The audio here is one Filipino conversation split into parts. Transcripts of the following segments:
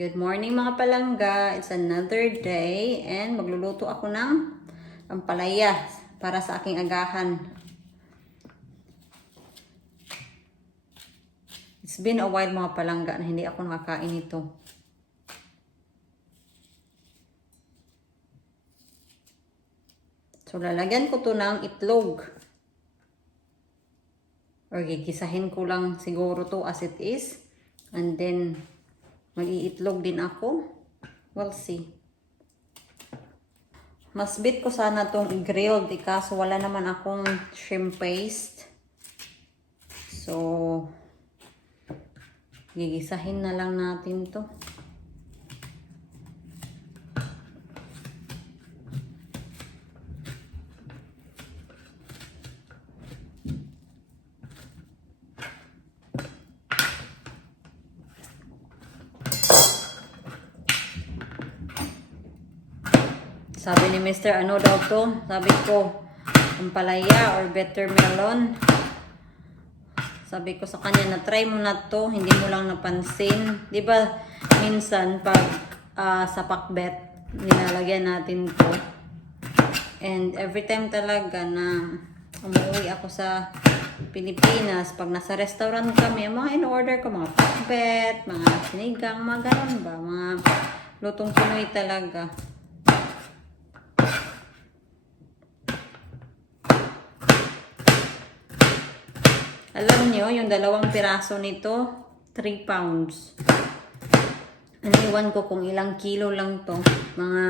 Good morning mga palangga. It's another day and magluluto ako ng ampalaya para sa aking agahan. It's been a while mga palangga na hindi ako nakakain ito. So lalagyan ko to ng itlog. Or gigisahin ko lang siguro to as it is. And then mag-iitlog din ako. We'll see. Mas bit ko sana tong grilled kaso wala naman akong shrimp paste. So, gigisahin na lang natin to. Sabi ni Mr. ano daw to? Sabi ko, ampalaya or better melon. Sabi ko sa kanya, na-try mo na to, hindi mo lang napansin. Di ba minsan pag sa pakbet, nilalagyan natin to. And every time talaga na umuwi ako sa Pilipinas, pag nasa restaurant kami, mga in-order ko, mga pakbet, mga sinigang, mga ganun ba? Mga lutong Pinoy talaga. Alam nyo, yung 2 piraso nito, 3 pounds. Aniwan ko kung ilang kilo lang to. Mga,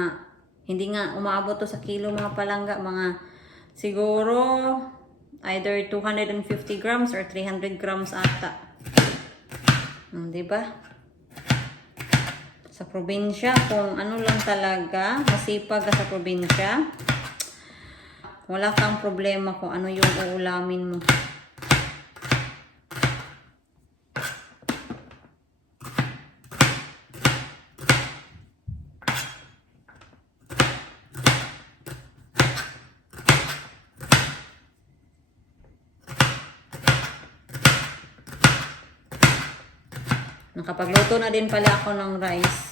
hindi nga umaabot to sa kilo mga palangga. Mga, siguro, either 250 grams or 300 grams ata. Diba? Sa probinsya, kung ano lang talaga, masipag ka sa probinsya, wala kang problema kung ano yung uulamin mo. Nakapagluto na din pala ako ng rice.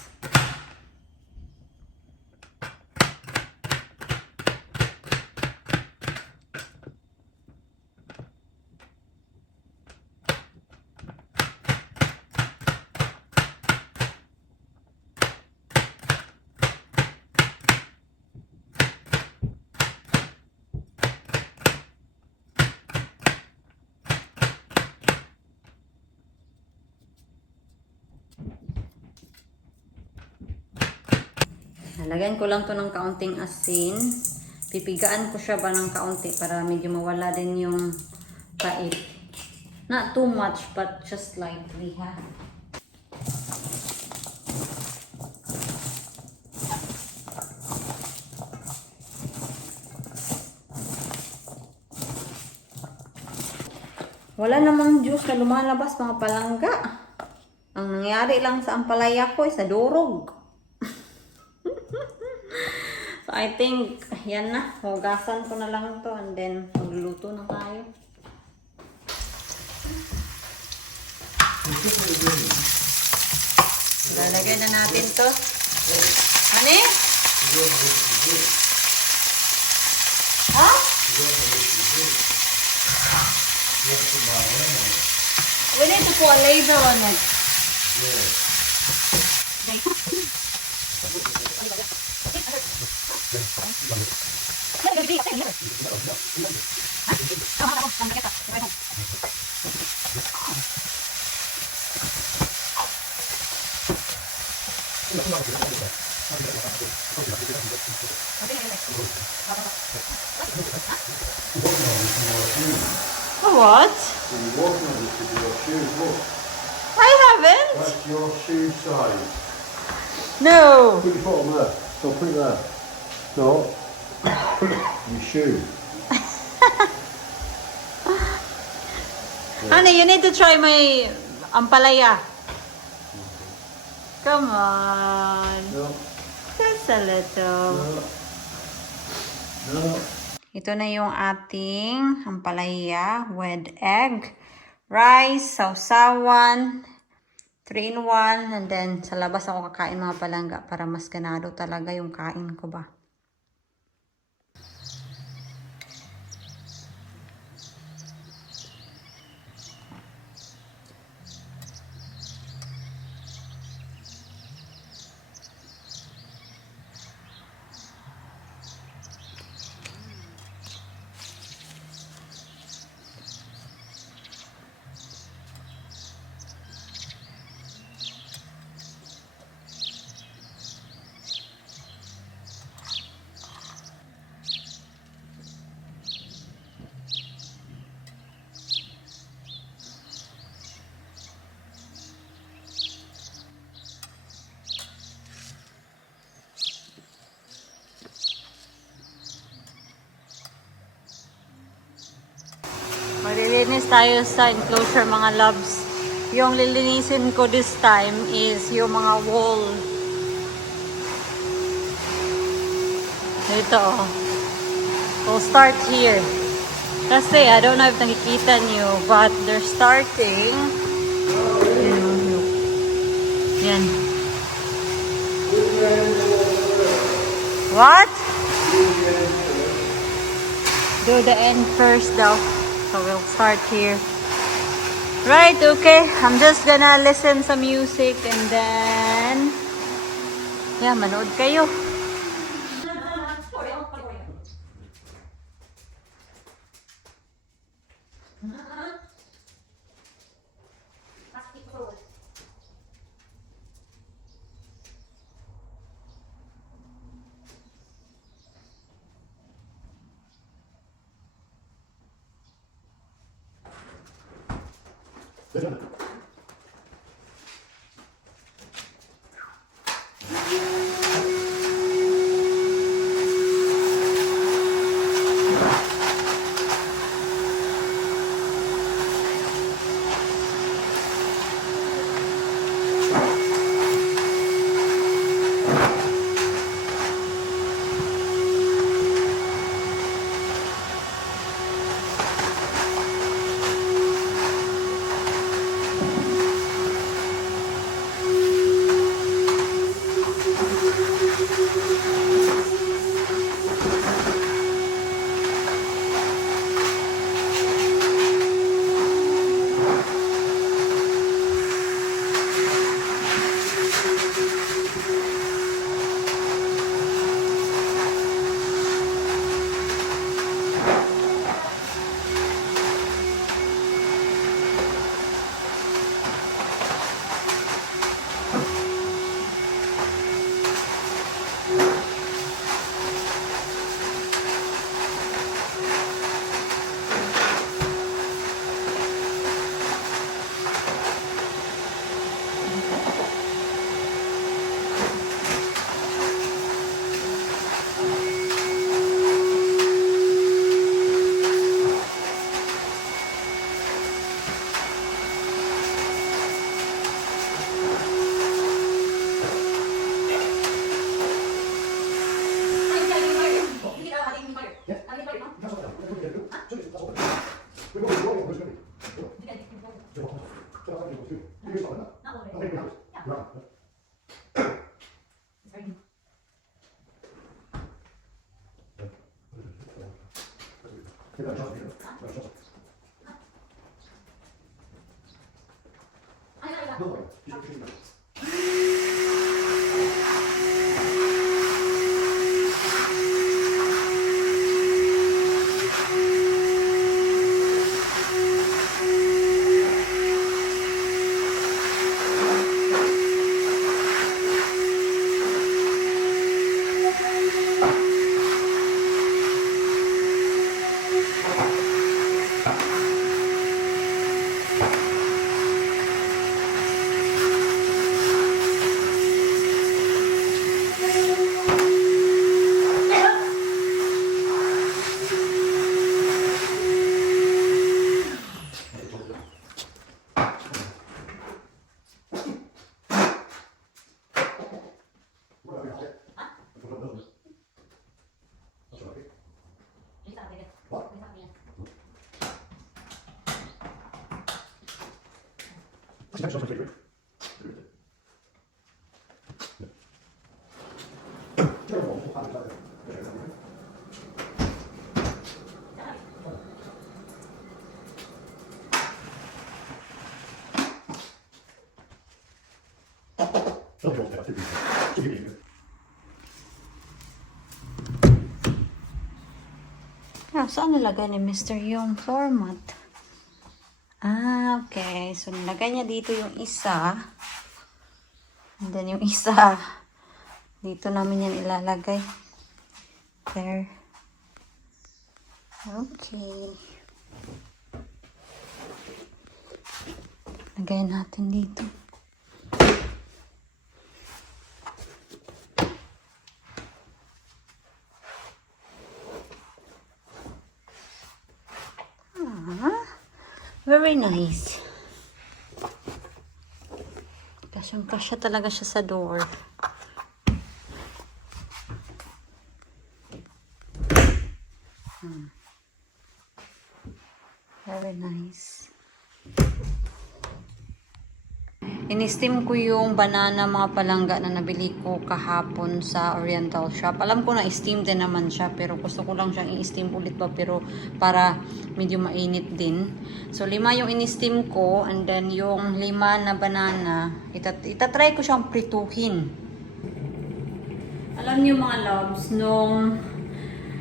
Lagyan ko lang to ng kaunting asin. Pipigaan ko siya ba ng kaunti para medyo mawala din yung pait. Not too much, but just lightly, ha? Wala namang juice na lumalabas mga palangga. Ang nangyari lang sa ampalaya ko ay sa durog. So, I think, yan na. Hugasan ko na lang to and then magluluto na tayo. Lalagyan na natin to. Honey? Ha? We need to put a label on it. What? I haven't. That's your shoe size. No. Put your foot on there. So put it there. No. Your shoe. Honey, you need to try my ampalaya. Come on. No. Just a little. No. No. Ito na yung ating ampalaya with egg, rice, sausawan, 3 in 1. And then, sa labas ako kakain mga palangga para mas ganado talaga yung kain ko ba. Maglilinis tayo sa enclosure mga loves. Yung lilinisin ko this time is yung mga wall. Ito oh. We'll start here. Kasi I don't know if nakikita niyo, but they're starting. Yan. What? Do the end first daw. So we'll start here. Right, okay. I'm just gonna listen some music and then yeah, manood kayo. Saan nilagay ni Mr. yung floor mat? Okay. So, nilagay niya dito yung isa. And then, yung isa, dito namin yan ilalagay. There. Okay. Lagay natin dito. Very nice. Kasyang-kasya talaga siya sa door. Very nice. In-steam ko yung banana mga palangga na nabili ko kahapon sa Oriental Shop. Alam ko na steam din naman siya, pero gusto ko lang siyang i-steam ulit ba, pero para medyo mainit din. So 5 yung in-steam ko, and then yung 5 na banana, itatry ko siyang prituhin. Alam niyo mga loves, nung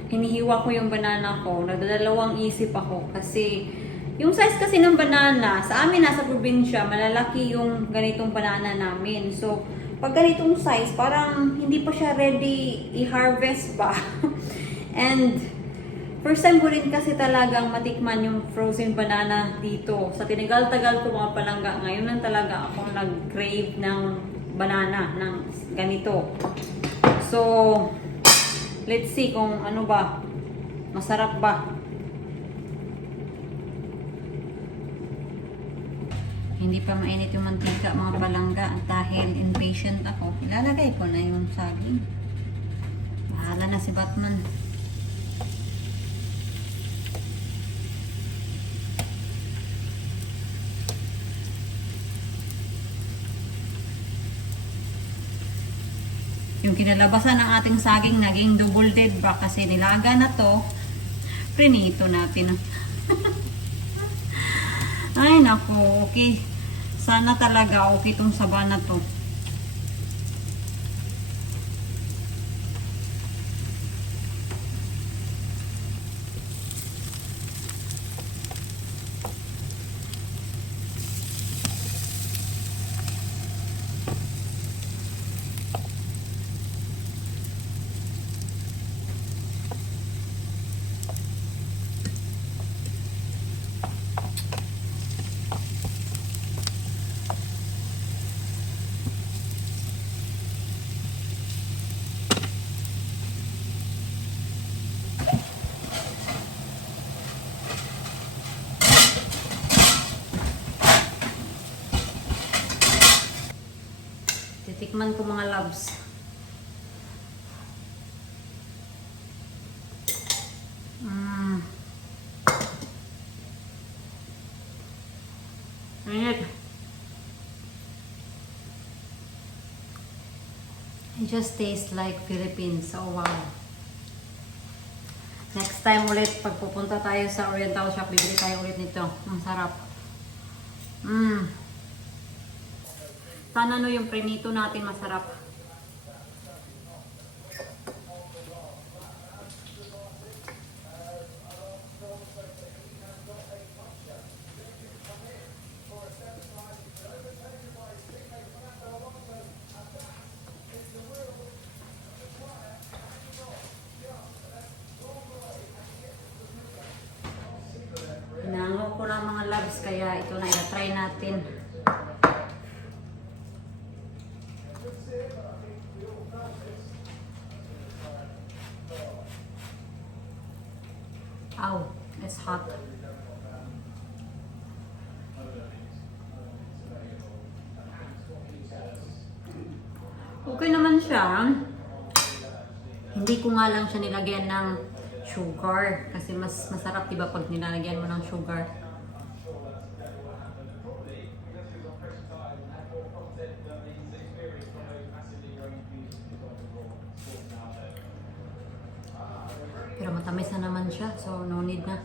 hinihiwa ko yung banana ko, nagdadalawang isip ako kasi yung size kasi ng banana, sa amin nasa probinsya, malalaki yung ganitong banana namin. So, pag ganitong size, parang hindi pa siya ready i-harvest ba. And, first time ko rin kasi talagang matikman yung frozen banana dito. Sa tinigal-tagal ko mga palangga, ngayon lang talaga ako nag-crave ng banana, ng ganito. So, let's see kung ano ba, masarap ba. Hindi pa mainit yung mantika mga palangga at dahil impatient ako, ilalagay ko na yung saging. Bahala na si Batman. Yung kinalabasan ng ating saging naging double dead ba kasi nilaga na to. Prinito natin. Ay naku, okay. Sana talaga okay tong saba na to. Titikman ko mga loves. Init. It just tastes like Philippines. Oh wow. Next time ulit, pag pupunta tayo sa Oriental Shop, bibili tayo ulit nito. Ang sarap. Sana no yung prinito natin masarap. Hinango ko lang mga loves, kaya ito na i-try natin. Ow, it's hot. Okay naman siya. Hindi ko nga lang siya nilagyan ng sugar kasi mas masarap diba pag nilalagyan mo ng sugar. Pero matamis na naman siya, so no need na.